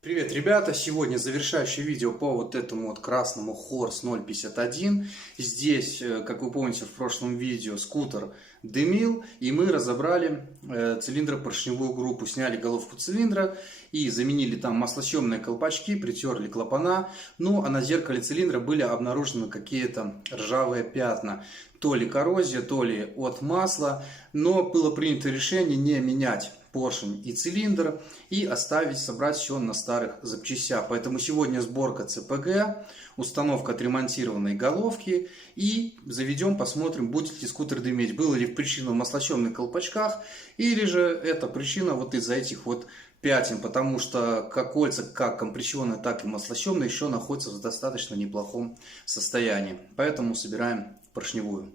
Привет, ребята! Сегодня завершающее видео по вот этому вот красному Horse 051. Здесь, как вы помните, в прошлом видео скутер дымил, и мы разобрали цилиндропоршневую группу, сняли головку цилиндра и заменили там маслосъемные колпачки, притерли клапана. Ну, а на зеркале цилиндра были обнаружены какие-то ржавые пятна. То ли коррозия, то ли от масла, но было принято решение не менять поршень и цилиндр и оставить, собрать все на старых запчастях. Поэтому сегодня сборка ЦПГ, установка отремонтированной головки и заведем, посмотрим, будет ли скутер дыметь. Была ли причина в маслосъемных колпачках или же это причина вот из-за этих вот пятен, потому что как кольца, как компрессионные, так и маслосъемные еще находятся в достаточно неплохом состоянии. Поэтому собираем поршневую.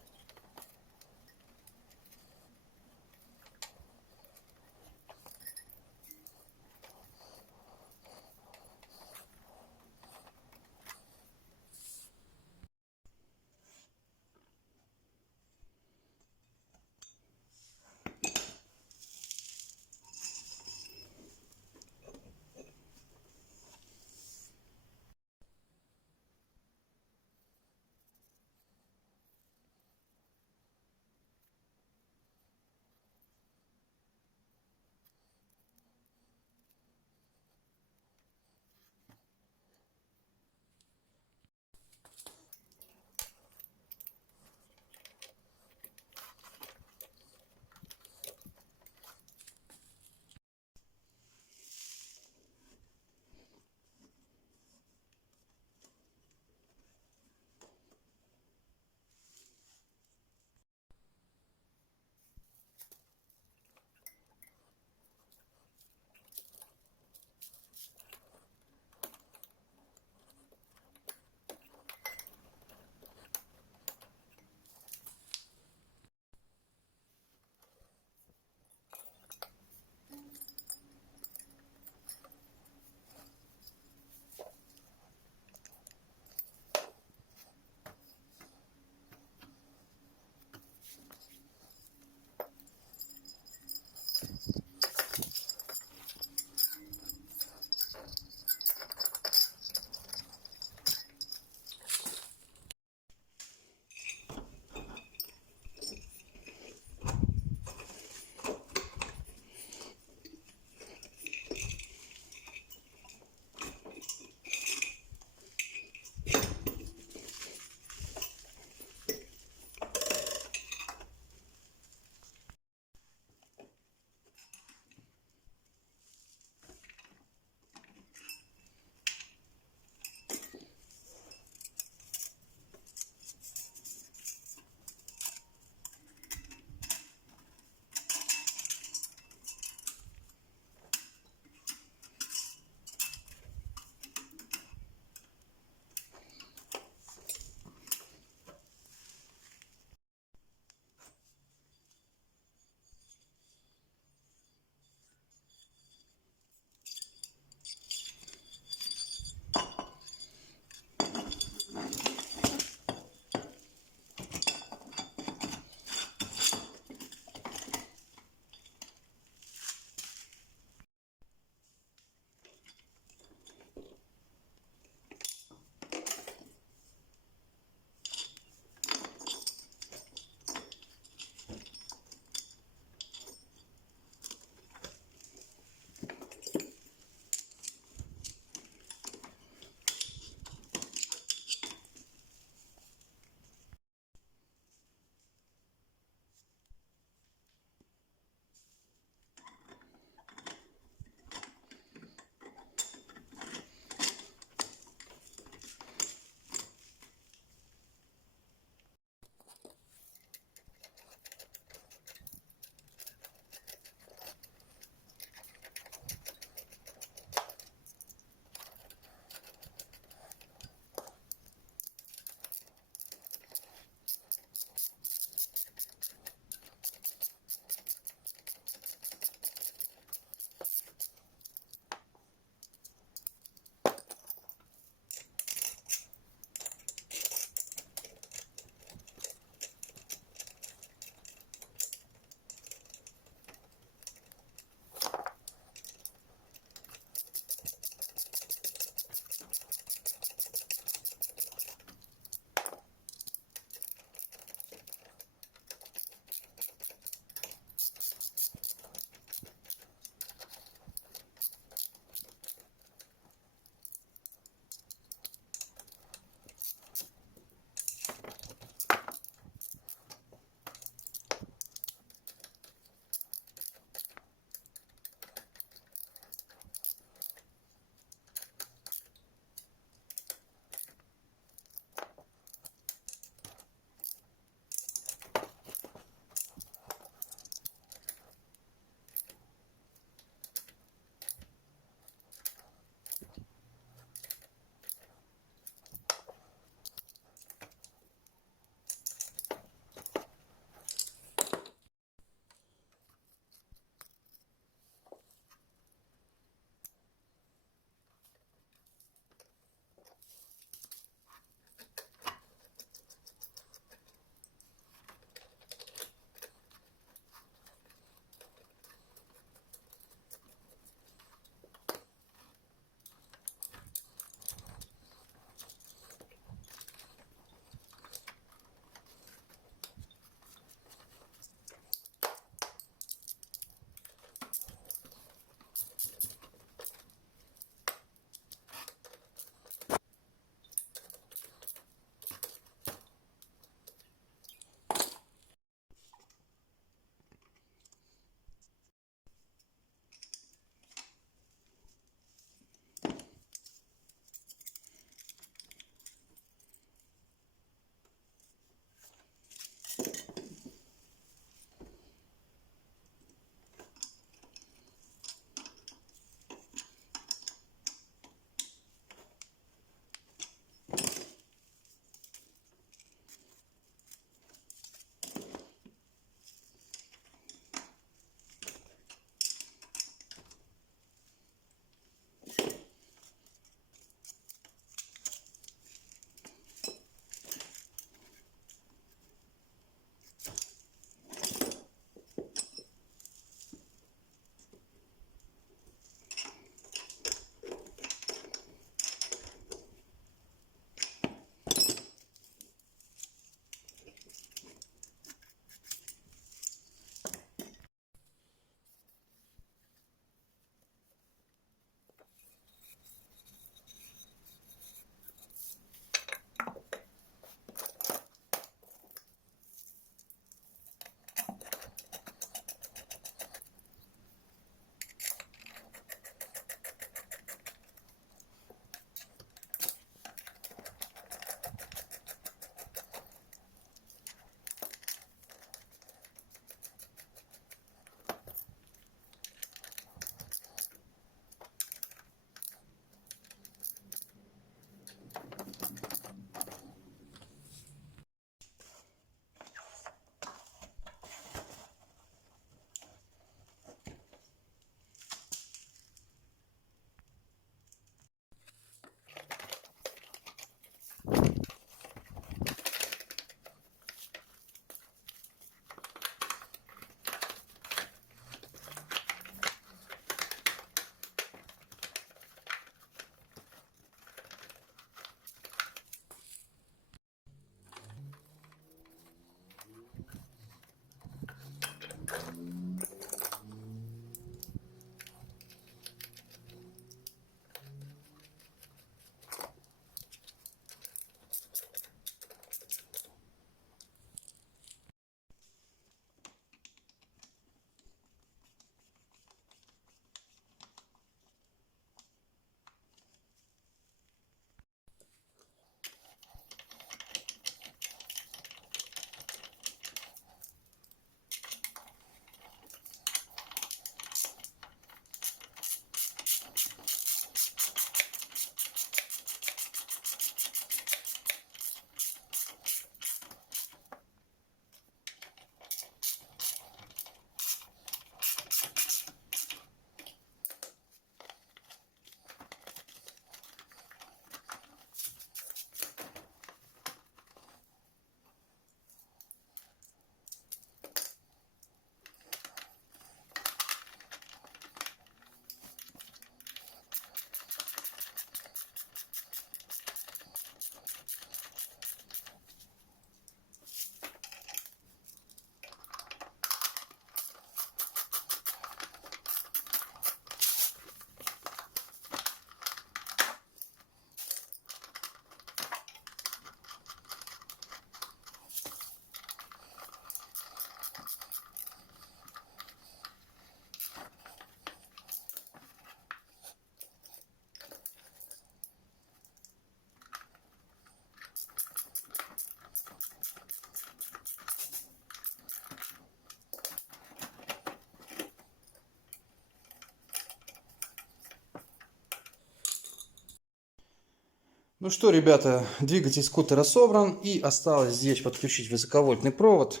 Ну что, ребята, двигатель скутера собран, и осталось здесь подключить высоковольтный провод.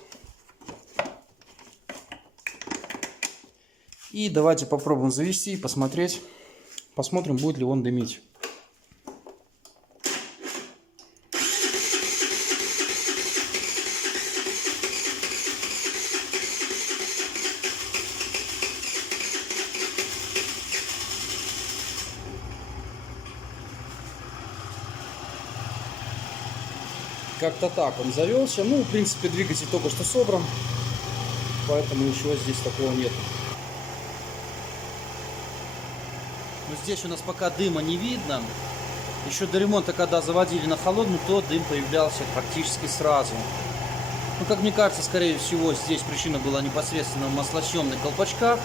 И давайте попробуем завести и посмотреть, посмотрим, будет ли он дымить. Как-то так он завелся. Ну, в принципе, двигатель только что собран, поэтому ничего здесь такого нет. Но здесь у нас пока дыма не видно. Еще до ремонта, когда заводили на холодную, то дым появлялся практически сразу. Ну, как мне кажется, скорее всего, здесь причина была непосредственно в маслосъемных колпачках,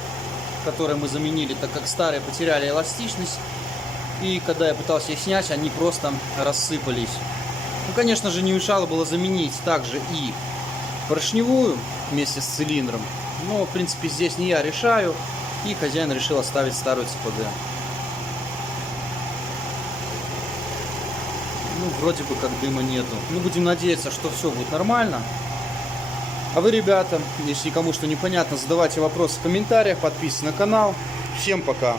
которые мы заменили, так как старые потеряли эластичность. И когда я пытался их снять, они просто рассыпались. Ну, конечно же, не мешало было заменить также и поршневую вместе с цилиндром. Но, в принципе, здесь не я решаю. И хозяин решил оставить старую ЦПГ. Ну, вроде бы как дыма нету. Ну, будем надеяться, что все будет нормально. А вы, ребята, если кому что непонятно, задавайте вопросы в комментариях, подписывайтесь на канал. Всем пока!